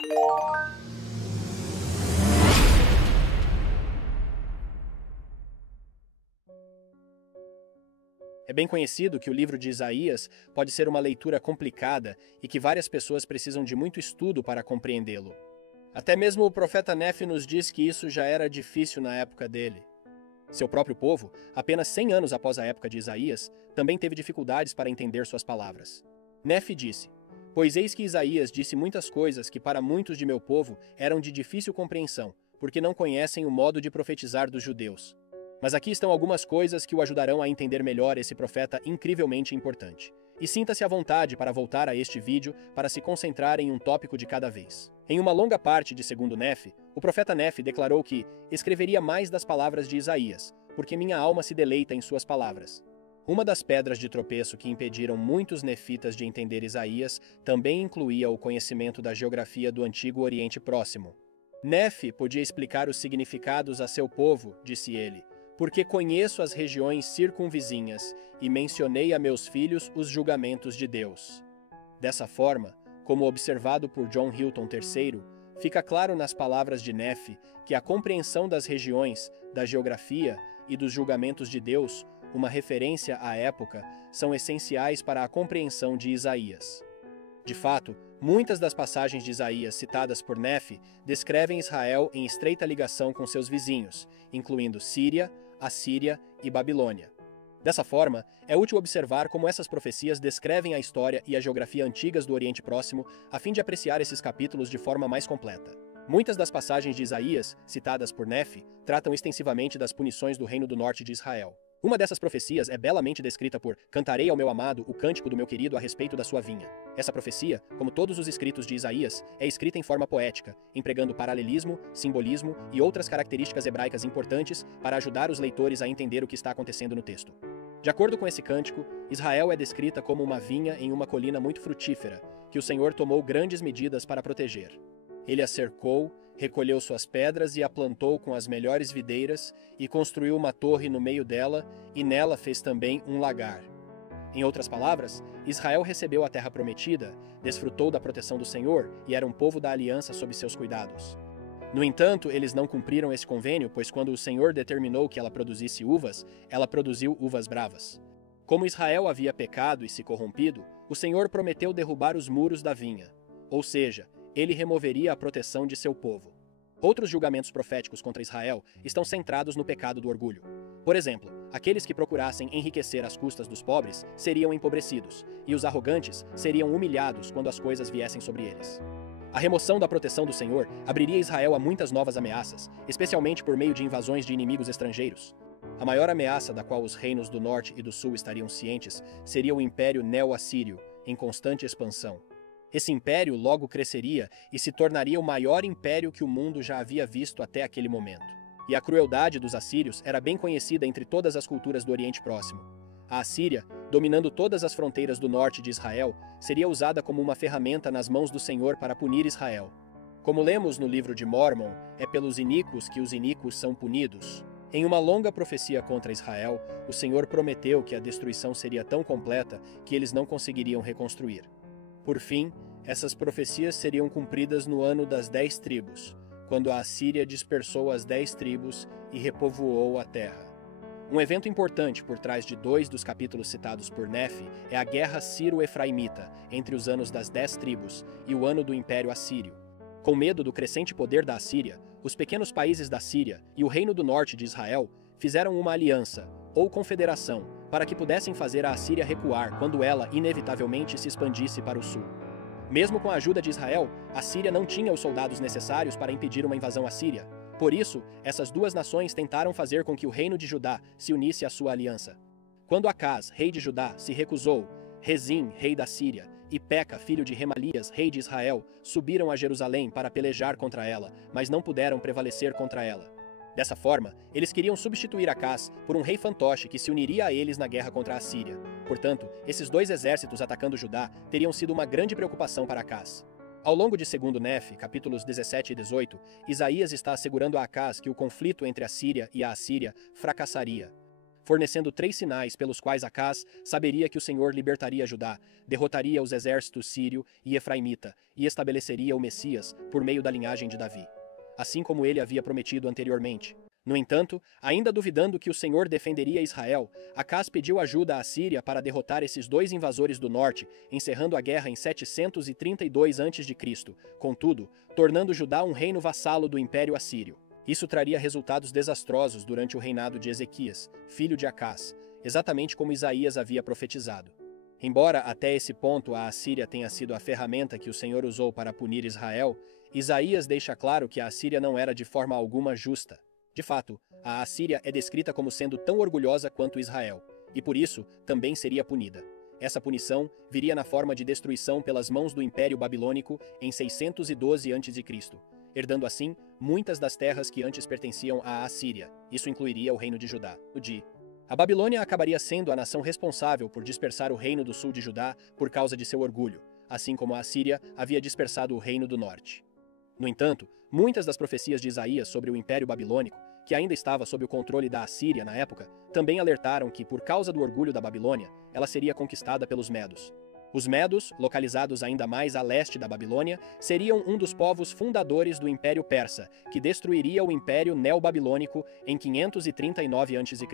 É bem conhecido que o livro de Isaías pode ser uma leitura complicada e que várias pessoas precisam de muito estudo para compreendê-lo. Até mesmo o profeta Nefe nos diz que isso já era difícil na época dele. Seu próprio povo, apenas 100 anos após a época de Isaías, também teve dificuldades para entender suas palavras. Nefe disse: "Pois eis que Isaías disse muitas coisas que para muitos de meu povo eram de difícil compreensão, porque não conhecem o modo de profetizar dos judeus. Mas aqui estão algumas coisas que o ajudarão a entender melhor esse profeta incrivelmente importante. E sinta-se à vontade para voltar a este vídeo para se concentrar em um tópico de cada vez." Em uma longa parte de 2º Nefe, o profeta Nefe declarou que escreveria mais das palavras de Isaías, porque minha alma se deleita em suas palavras. Uma das pedras de tropeço que impediram muitos nefitas de entender Isaías também incluía o conhecimento da geografia do Antigo Oriente Próximo. Nefe podia explicar os significados a seu povo, disse ele, porque conheço as regiões circunvizinhas e mencionei a meus filhos os julgamentos de Deus. Dessa forma, como observado por John Hilton III, fica claro nas palavras de Nefe que a compreensão das regiões, da geografia e dos julgamentos de Deus, uma referência à época, são essenciais para a compreensão de Isaías. De fato, muitas das passagens de Isaías citadas por Nefe descrevem Israel em estreita ligação com seus vizinhos, incluindo Síria, Assíria e Babilônia. Dessa forma, é útil observar como essas profecias descrevem a história e a geografia antigas do Oriente Próximo a fim de apreciar esses capítulos de forma mais completa. Muitas das passagens de Isaías, citadas por Nefe, tratam extensivamente das punições do Reino do Norte de Israel. Uma dessas profecias é belamente descrita por "Cantarei ao meu amado o cântico do meu querido a respeito da sua vinha". Essa profecia, como todos os escritos de Isaías, é escrita em forma poética, empregando paralelismo, simbolismo e outras características hebraicas importantes para ajudar os leitores a entender o que está acontecendo no texto. De acordo com esse cântico, Israel é descrita como uma vinha em uma colina muito frutífera, que o Senhor tomou grandes medidas para proteger. Ele a cercou, recolheu suas pedras e a plantou com as melhores videiras, e construiu uma torre no meio dela, e nela fez também um lagar. Em outras palavras, Israel recebeu a terra prometida, desfrutou da proteção do Senhor e era um povo da aliança sob seus cuidados. No entanto, eles não cumpriram esse convênio, pois quando o Senhor determinou que ela produzisse uvas, ela produziu uvas bravas. Como Israel havia pecado e se corrompido, o Senhor prometeu derrubar os muros da vinha, ou seja, ele removeria a proteção de seu povo. Outros julgamentos proféticos contra Israel estão centrados no pecado do orgulho. Por exemplo, aqueles que procurassem enriquecer às custas dos pobres seriam empobrecidos, e os arrogantes seriam humilhados quando as coisas viessem sobre eles. A remoção da proteção do Senhor abriria Israel a muitas novas ameaças, especialmente por meio de invasões de inimigos estrangeiros. A maior ameaça da qual os reinos do norte e do sul estariam cientes seria o Império Neo-Assírio, em constante expansão. Esse império logo cresceria e se tornaria o maior império que o mundo já havia visto até aquele momento. E a crueldade dos assírios era bem conhecida entre todas as culturas do Oriente Próximo. A Assíria, dominando todas as fronteiras do norte de Israel, seria usada como uma ferramenta nas mãos do Senhor para punir Israel. Como lemos no livro de Mórmon, é pelos iníquos que os iníquos são punidos. Em uma longa profecia contra Israel, o Senhor prometeu que a destruição seria tão completa que eles não conseguiriam reconstruir. Por fim, essas profecias seriam cumpridas no ano das 10 tribos, quando a Assíria dispersou as 10 tribos e repovoou a terra. Um evento importante por trás de 2 dos capítulos citados por Nefe é a Guerra Sírio-Efraimita, entre os anos das 10 tribos e o ano do Império Assírio. Com medo do crescente poder da Assíria, os pequenos países da Síria e o Reino do Norte de Israel fizeram uma aliança, ou confederação, para que pudessem fazer a Assíria recuar quando ela, inevitavelmente, se expandisse para o sul. Mesmo com a ajuda de Israel, a Síria não tinha os soldados necessários para impedir uma invasão assíria. Por isso, essas duas nações tentaram fazer com que o reino de Judá se unisse à sua aliança. Quando Acaz, rei de Judá, se recusou, Rezim, rei da Síria, e Peca, filho de Remalias, rei de Israel, subiram a Jerusalém para pelejar contra ela, mas não puderam prevalecer contra ela. Dessa forma, eles queriam substituir Acaz por um rei fantoche que se uniria a eles na guerra contra a Síria. Portanto, esses dois exércitos atacando Judá teriam sido uma grande preocupação para Acaz. Ao longo de 2º Nefe, capítulos 17 e 18, Isaías está assegurando a Acaz que o conflito entre a Síria e a Assíria fracassaria. fornecendo 3 sinais pelos quais Acaz saberia que o Senhor libertaria Judá, derrotaria os exércitos sírio e efraimita e estabeleceria o Messias por meio da linhagem de Davi, assim como ele havia prometido anteriormente. No entanto, ainda duvidando que o Senhor defenderia Israel, Acaz pediu ajuda à Síria para derrotar esses 2 invasores do norte, encerrando a guerra em 732 a.C., contudo, tornando Judá um reino vassalo do Império Assírio. Isso traria resultados desastrosos durante o reinado de Ezequias, filho de Acaz, exatamente como Isaías havia profetizado. Embora até esse ponto a Assíria tenha sido a ferramenta que o Senhor usou para punir Israel, Isaías deixa claro que a Assíria não era de forma alguma justa. De fato, a Assíria é descrita como sendo tão orgulhosa quanto Israel, e por isso também seria punida. Essa punição viria na forma de destruição pelas mãos do Império Babilônico em 612 a.C., herdando assim muitas das terras que antes pertenciam à Assíria. Isso incluiria o reino de Judá. A Babilônia acabaria sendo a nação responsável por dispersar o reino do sul de Judá por causa de seu orgulho, assim como a Assíria havia dispersado o reino do norte. No entanto, muitas das profecias de Isaías sobre o Império Babilônico, que ainda estava sob o controle da Assíria na época, também alertaram que, por causa do orgulho da Babilônia, ela seria conquistada pelos Medos. Os Medos, localizados ainda mais a leste da Babilônia, seriam um dos povos fundadores do Império Persa, que destruiria o Império Neobabilônico em 539 a.C.,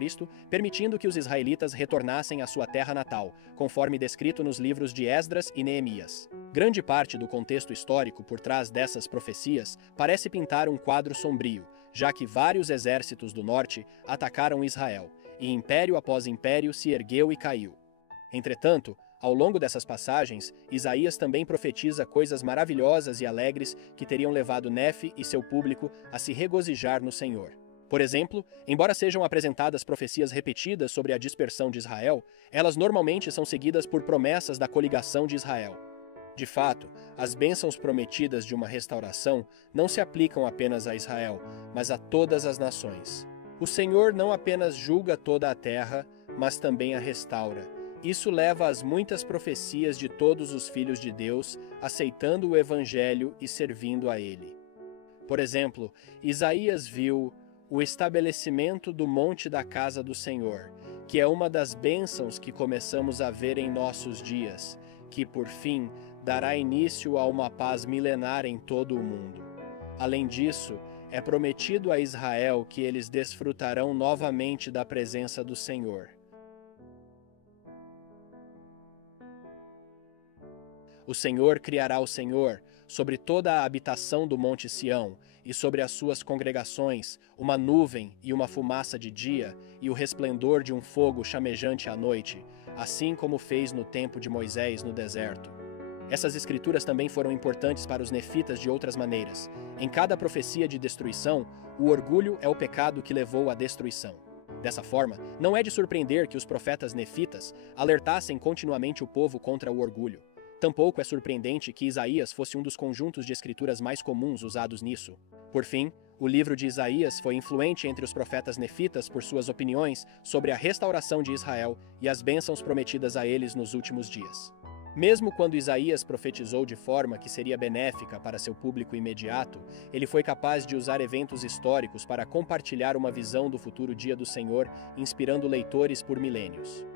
permitindo que os israelitas retornassem à sua terra natal, conforme descrito nos livros de Esdras e Neemias. Grande parte do contexto histórico por trás dessas profecias parece pintar um quadro sombrio, já que vários exércitos do norte atacaram Israel, e império após império se ergueu e caiu. Entretanto, ao longo dessas passagens, Isaías também profetiza coisas maravilhosas e alegres que teriam levado Nefe e seu público a se regozijar no Senhor. Por exemplo, embora sejam apresentadas profecias repetidas sobre a dispersão de Israel, elas normalmente são seguidas por promessas da coligação de Israel. De fato, as bênçãos prometidas de uma restauração não se aplicam apenas a Israel, mas a todas as nações. O Senhor não apenas julga toda a terra, mas também a restaura. Isso leva às muitas profecias de todos os filhos de Deus, aceitando o Evangelho e servindo a Ele. Por exemplo, Isaías viu o estabelecimento do monte da casa do Senhor, que é uma das bênçãos que começamos a ver em nossos dias, que, por fim, dará início a uma paz milenar em todo o mundo. Além disso, é prometido a Israel que eles desfrutarão novamente da presença do Senhor. O Senhor criará o Senhor sobre toda a habitação do monte Sião, e sobre as suas congregações, uma nuvem e uma fumaça de dia, e o resplendor de um fogo chamejante à noite, assim como fez no tempo de Moisés no deserto. Essas escrituras também foram importantes para os nefitas de outras maneiras. Em cada profecia de destruição, o orgulho é o pecado que levou à destruição. Dessa forma, não é de surpreender que os profetas nefitas alertassem continuamente o povo contra o orgulho. Tampouco é surpreendente que Isaías fosse um dos conjuntos de escrituras mais comuns usados nisso. Por fim, o livro de Isaías foi influente entre os profetas nefitas por suas opiniões sobre a restauração de Israel e as bênçãos prometidas a eles nos últimos dias. Mesmo quando Isaías profetizou de forma que seria benéfica para seu público imediato, ele foi capaz de usar eventos históricos para compartilhar uma visão do futuro dia do Senhor, inspirando leitores por milênios.